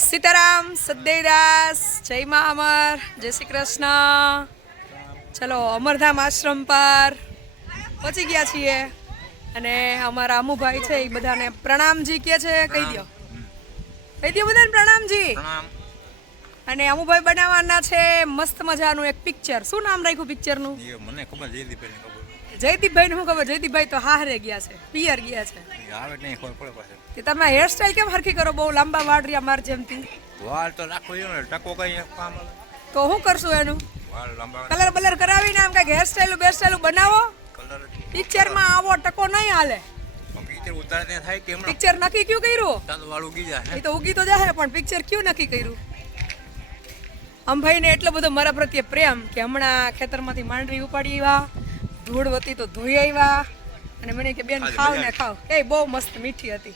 સીતારામ સદદેવદાસ જય મા અમર જય શ્રી કૃષ્ણ. ચલો અમરધામ આશ્રમ પર પહોંચી ગયા છીએ. અને અમારા અમુભાઈ છે એ બધાને પ્રણામજી કે છે કહી દો કહી દો બધાને પ્રણામજી. અને અમુભાઈ બનાવવાના છે મસ્ત મજાનું એક પિક્ચર શું નામ રાખ્યું પિક્ચરનું મને ખબર જયદીપભાઈ શું ખબર જયદીપભાઈ તો હારે ગયા છે પિયર ગયા છે. આવે નહીં ખબર પડે પાસે તે તમે હેરસ્ટાઈલ કેમ હરખી કરો? બહુ લાંબા વાળ રહ્યા માર જેમથી. વાળ તો રાખો ને ટકો કઈ કામ તો શું કરશું એનું? વાળ લાંબા કલર બલર કરાવીને આમ કંઈક હેરસ્ટાઈલ બેરસ્ટાઈલ બનાવો? કલર પિક્ચરમાં આવો ટકો નહીં હાલે. પિક્ચર ઉતારે ત્યાં થાય કેમ પિક્ચર નક્કી ક્યું કર્યું? ચાલો વાળ ઉગી જાય એ તો ઉગી તો જાય પણ પિક્ચર ક્યું નક્કી કર્યું? અંભાઈને એટલો બધો મારા પ્રત્યે પ્રેમ કે હમણાં ખેતરમાંથી માંડવી ઉપાડી આવ્યા. ધૂળ વતી તો ધોઈ આવ્યા અને મને કે બેન ખાવ ને ખાવ. એ બહુ મસ્ત મીઠી હતી.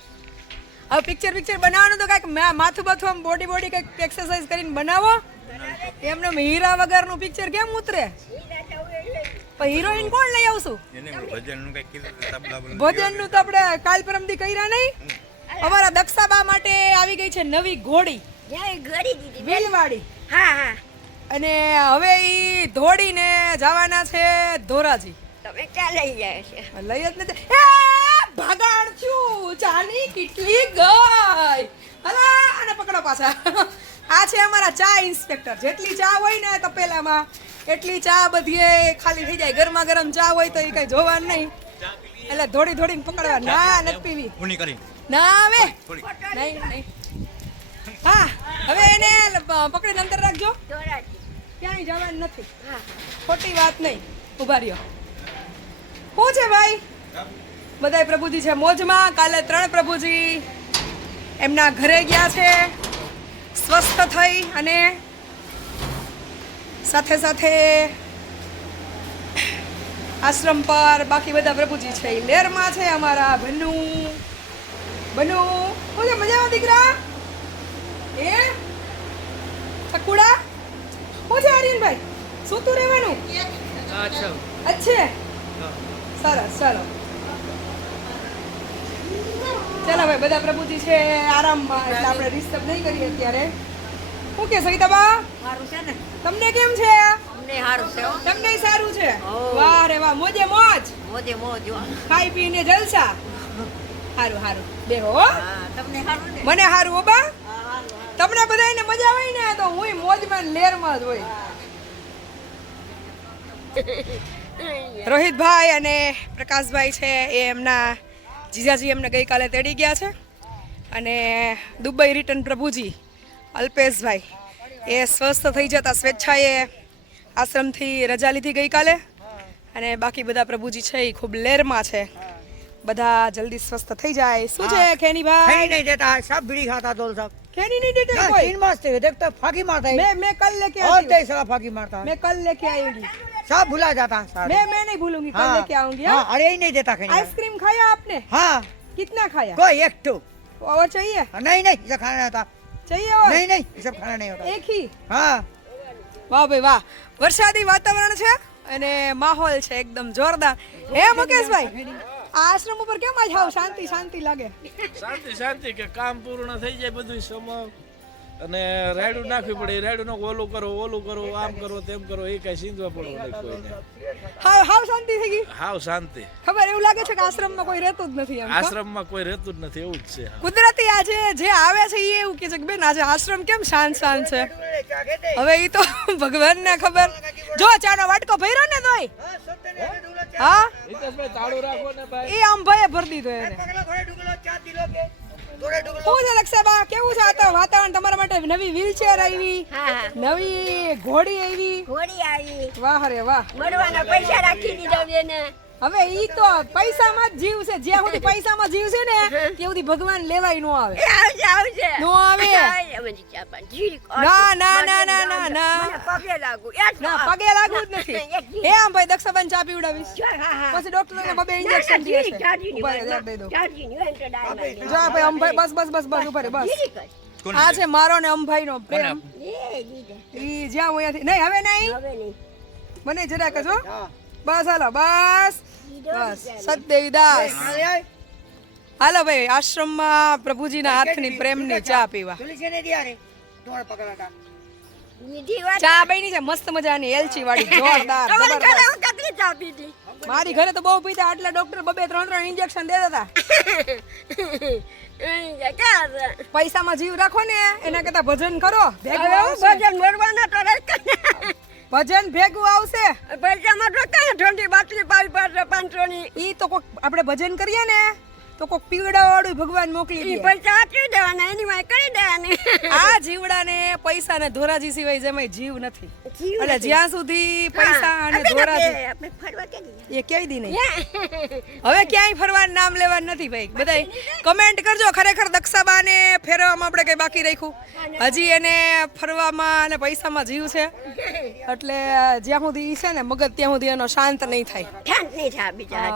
હવે પિક્ચર પિક્ચર બનાવવાનું તો કાંઈક મા- માથું બાથું આમ બોડી બોડી કંઈક એક્સરસાઇઝ કરીને બનાવો. એમને હીરા વગરનું પિક્ચર કેમ ઉતરે? પણ હિરોઈન કોણ લઈ આવશું? એને ભજનનું તો આપણે કાલ પરમથી કર્યા નહીં. અમારા દક્ષાબા માટે આવી ગઈ છે નવી ઘોડી. વેલવાડી. હા હા. અને હવે ઈ ધોડીને જવાના છે ધોરાજી. તમે ક્યાં લઈ જાય છે? લઈ જ નથી. એ ભાગાડ છું. ચાની કેટલી ગઈ. અલા આને પકડો પાછા. આ છે અમારા ચા ઇન્સ્પેક્ટર. જેટલી ચા હોય ને તપેલામાં એટલી ચા બધી ખાલી થઈ જાય. ગરમા ગરમ ચા હોય તો એ કઈ જોવાનું નહીં. એટલે ધોડી ધોડીને પકડવા. ના નથી પીવી. ના નહીં નહીં. હા હવે એને પકડીને અંદર રાખજો. ક્યાંય જવાનું નથી. ખોટી વાત નહીં. ઊભા રહ્યો. શું છે ભાઈ? બધાય પ્રભુજી છે મોજમાં. કાલે ત્રણ પ્રભુજી એમના ઘરે ગયા છે. સ્વસ્થ થઈ અને સાથે સાથે આશ્રમ પર બાકી બધા પ્રભુજી છે એ લેરમાં છે અમારા બનુ બનુ શું છે મજામાં દીકરા? એ ચકુડા શું છે આર્યનભાઈ તું રહેવાનું? અચ્છે. સરસ ચલો ચાલો ભાઈ બધા પ્રભુજી છે આરામમાં એટલે આપણે ડિસ્ટર્બ નહીં કરીએ અત્યારે. શું કે સવિતાબા? સારું છે ને. તમને કેમ છે? અમને સારું છે તમને સારું છે? વાહ રે વાહ મોજે મોજ. મોજે મોજ. ખાઈ પીને જલસા. સારું સારું બે હો. તમને સારું ને? મને સારું હો બા. તમને બધાને મજા આવે ને તો હું મોજમાં લેરમાં જ હોય. રોહિતભાઈ અને પ્રકાશભાઈ છે એ એમના જીજાજી એમને ગઈકાલે તેડી ગયા છે અને દુબઈ રિટર્ન પ્રભુજી અલ્પેશભાઈ એ સ્વસ્થ થઈ જતા સ્વેચ્છાએ આશ્રમથી રજા લીધી ગઈકાલે અને બાકી બધા પ્રભુજી છે એ ખૂબ લેરમાં છે બધા જલ્દી સ્વસ્થ થઈ જાય શું છે कहीं ખેનીભાઈ नहीं देता है सब बीड़ी खाता दो सब ખેની નહીં દેતે हाँ, કોઈ तीन मास से देखते फाकी मारता है मैं मैं कल लेके और आती हूँ तेईस साल फाकी मारता है मैं कल लेके आऊंगी सब भुला जाता है सारे मैं मैं नहीं भूलूंगी कल हाँ, लेके आऊंगी हाँ, हाँ? अरे ही नहीं देता कहीं आइसक्रीम खाया आपने हाँ कितना खाया कोई एक टू और चाहिए नहीं नहीं ये सब खाना नहीं होता चाहिए और नहीं नहीं ये सब खाना नहीं होता એક ही हाँ વાહ ભાઈ વાહ વરસાદી વાતાવરણ છે અને માહોલ છે એકદમ જોરદાર હે મુકેશભાઈ આ આશ્રમ ઉપર કેમ આજ હાવ શાંતિ શાંતિ લાગે શાંતિ શાંતિ કે કામ પૂર્ણ થઈ જાય બધું સમ અને રાયડું નાખવી પડે રાયડું નાખો ઓલું કરો ઓલું કરો આમ કરો તેમ કરો એ કઈ સિંધવા પડવું નહીં કોઈને. હાવ હાવ શાંતિ થઈ ગઈ. હાવ શાંતિ. ખબર એવું લાગે છે કે આશ્રમમાં કોઈ રહેતું જ નથી એમ આશ્રમમાં કોઈ રહેતું જ નથી એવું જ છે કુદરતી આજે જે આવે છે એ એવું કે છે કે બેન આજે આશ્રમ કેમ શાંત શાંત છે? હવે એ તો ભગવાનને ખબર. જો ચાનો વાટકો ભર્યો ને તોય. હા? ભાઈ. એ આમ ભયે ભરી દીધો એને. શું છે લક્ષાબા? કેવું છે આ તો વાતાવરણ તમારા માટે નવી વ્હીલચેર આવી? નવી ઘોડી આવી? ઘોડી આવી. વાહ રે વાહ. મળવાના પૈસા રાખી દીધા બેને. હવે ઈ તો પૈસામાં જ જીવ છે. જ્યાં સુધી પૈસામાં જીવ છે ને ત્યાં સુધી ભગવાન લેવાય નો આવે. આવશે આવશે નો આવે. ના, ના, ના, ના, ના, ના. પગે લાગુ. ના પગે લાગુ જ નથી. હે આમ ભાઈ દક્ષાબેન ચા પીવડાવીશ. પછી ડોક્ટર ને બબે ઇન્જેક્શન દે છે દઈ. જો ભાઈ આમ ભાઈ બસ બસ બસ બસ ઊભા રે બસ. આ છે મારો ને અંભાઈ નો પ્રેમ. એ ઈ જ્યાં હું અહીંયાથી નહીં હવે નહીં? મને જરાક કજો હો. બસ હાલો બસ. બસ. સતદેવી દાસ. હાલો ભાઈ આશ્રમમાં પ્રભુજીના હાથની પ્રેમની ચા પીવા. ચા બની છે મસ્ત મજાની એલચી વાળી જોરદાર મારી ઘરે તો બહુ પીતા એટલે ડોક્ટર બબે ત્રણ ત્રણ ઇન્જેક્શન દેતા. હતા પૈસામાં જીવ રાખો ને એના કરતા ભજન કરો. ભજન મળવાના તો ભજન ભેગું આવશે? પૈસામાં તો કઈ ઠંડી બાટલી પાવી પડશે પાંચસો ની ઈ તો કોક આપણે ભજન કરીએ ને તો કોક પીવડા વાળું ભગવાન મોકલી દે. પૈસા આપી દેવાના એની વાય કરી દેવાની. આ જીવડાને પૈસા ને ધોરાજી સિવાય જેમાં જીવ નથી. એટલે જ્યાં સુધી પૈસા અને ધોરાજી એ ક્યાંય દી નહીં. હવે ક્યાંય ફરવા નામ લેવા નથી ભાઈ. બધાય કમેન્ટ કરજો ખરેખર દક્ષાબાને ફેરવામાં આપણે કઈ બાકી રાખ્યું. હજી એને ફરવામાં અને પૈસામાં જીવ છે. એટલે જ્યાં સુધી ઈ છે ને મગજ ત્યાં સુધી એનો શાંત નહીં થાય. ઠંડ નહીં થાય બીજા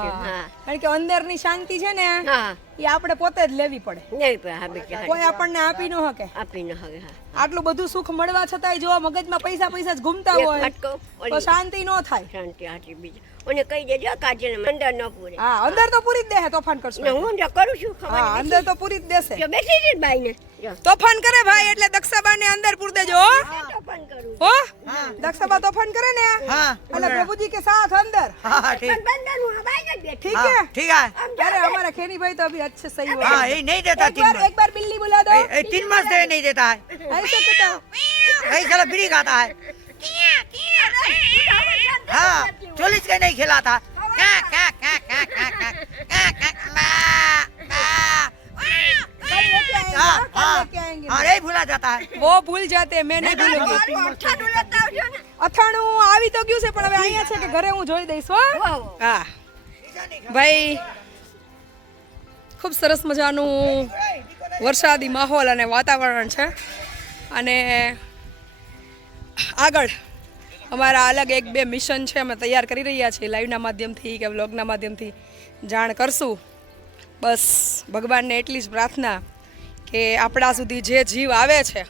કારણ કે અંદરની શાંતિ છે ને હા. એ આપણે પોતે જ લેવી પડે. લેવી પડે કોઈ આપણને આપી ન શકે. આપી ન શકે આટલું બધું સુખ મળવા છતાંય જો મગજમાં પૈસા પૈસા જ ઘૂમતા હોય તો શાંતિ ન થાય. શાંતિ આટલી બીજી. અને કહી દેજો કાજલ અંદર ન પૂરે. હા અંદર તો પૂરી જ દેહે તોફાન કરશું હું જો કરું છું ખબર હા અંદર તો પૂરી જ દેશે. જો બેસી જ ભાઈ ને. તોફાન કરે ભાઈ એટલે દક્ષાબા ને અંદર પૂર દેજો તોફાન કરું. હો. દક્ષાબા તોફાન કરે ને? હા. અને પ્રભુજી કે સાથ અંદર. હા ઠીક. ठीक हाँ, है ठीक है। अरे हमारा खेनी भाई तो अभी अच्छे सही हो हाँ, ये नहीं देता तीन बार एक बार बिल्ली बुला दो। ए, ए, तीन मास से नहीं देता है। ऐसे तो ऐसा तो- साला तो बीड़ी खाता है। हाँ चौलीस का नहीं खिलाता। हाँ। अरे भूला जाता है। वो भूल जाते मैं नहीं भूलूँगी અથાણું આવી તો ગયું છે પણ હવે અહીંયા છે કે ઘરે હું જોઈ દઈશ હો ભાઈ, ખૂબ સરસ મજાનું વરસાદી માહોલ અને વાતાવરણ છે. અને આગળ અમારા અલગ એક બે મિશન છે, અમે તૈયાર કરી રહ્યા છીએ. લાઈવના માધ્યમથી કે વ્લોગના માધ્યમથી જાણ કરશું. બસ, ભગવાનને એટલી જ પ્રાર્થના કે આપણા સુધી જે જીવ આવે છે.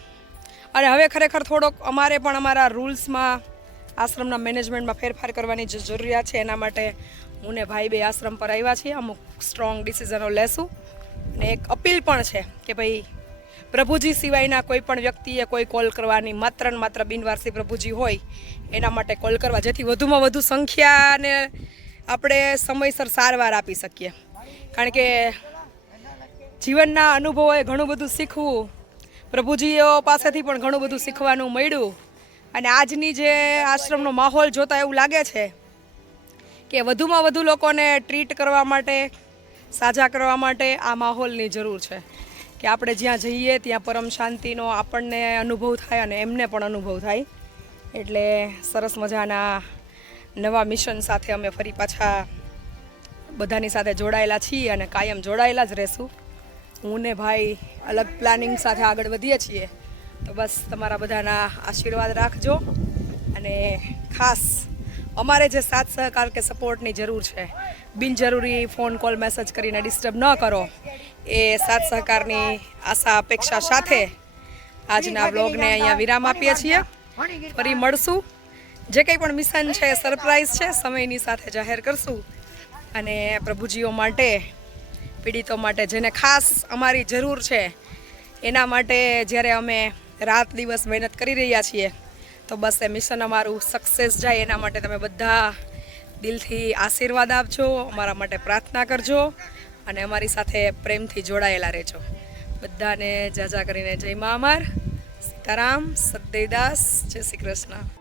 અને હવે ખરેખર થોડોક અમારે પણ અમારા રૂલ્સમાં આશ્રમના મેનેજમેન્ટમાં ફેરફાર કરવાની જે જરૂરિયાત છે, એના માટે હું ને ભાઈ બે આશ્રમ પર આવ્યા છીએ, અમુક સ્ટ્રોંગ ડિસિઝનો લેશું. અને એક અપીલ પણ છે કે ભાઈ, પ્રભુજી સિવાયના કોઈ પણ વ્યક્તિએ કોઈ કોલ કરવાની માત્ર ને માત્ર બિનવારસી પ્રભુજી હોય, એના માટે કોલ કરવા. જેથી વધુમાં વધુ સંખ્યાને આપણે સમયસર સારવાર આપી શકીએ. કારણ કે જીવનના અનુભવોએ ઘણું બધું શીખવું, પ્રભુજીઓ પાસેથી પણ ઘણું બધું શીખવાનું મળ્યું. અને આજની જે આશ્રમનો માહોલ જોતા એવું લાગે છે કે વધુમાં વધુ લોકોને ટ્રીટ કરવા માટે, સાજા કરવા માટે આ માહોલની જરૂર છે. કે આપણે જ્યાં જઈએ ત્યાં પરમ શાંતિનો આપણને અનુભવ થાય અને એમને પણ અનુભવ થાય. એટલે સરસ મજાના નવા મિશન સાથે અમે ફરી પાછા બધાની સાથે જોડાયેલા છીએ અને કાયમ જોડાયેલા જ રહેશું. હું ને ભાઈ અલગ પ્લાનિંગ સાથે આગળ વધીએ છીએ. તો બસ તમારા બધાના આશીર્વાદ રાખજો અને ખાસ અમારે જે સાથ સહકાર કે સપોર્ટની જરૂર છે બિનજરૂરી ફોન કોલ મેસેજ કરીને ડિસ્ટર્બ ન કરો એ સાથ સહકારની આશા અપેક્ષા સાથે આજના બ્લોગને અહીંયા વિરામ આપીએ છીએ. ફરી મળશું. જે કંઈ પણ મિશન છે સરપ્રાઈઝ છે સમયની સાથે જાહેર કરશું. અને પ્રભુજીઓ માટે પીડિતો માટે જેને ખાસ અમારી જરૂર છે એના માટે જ્યારે અમે રાત દિવસ મહેનત કરી રહ્યા છીએ તો બસ એ મિશન અમારું સક્સેસ જાય એના માટે તમે બધા દિલથી આશીર્વાદ આપજો, અમારા માટે પ્રાર્થના કરજો અને અમારી સાથે પ્રેમથી જોડાયેલા રહેજો. બધાને જાજા કરીને જય મા અમર. સીતારામ સત્યદાસ જય શ્રી કૃષ્ણ.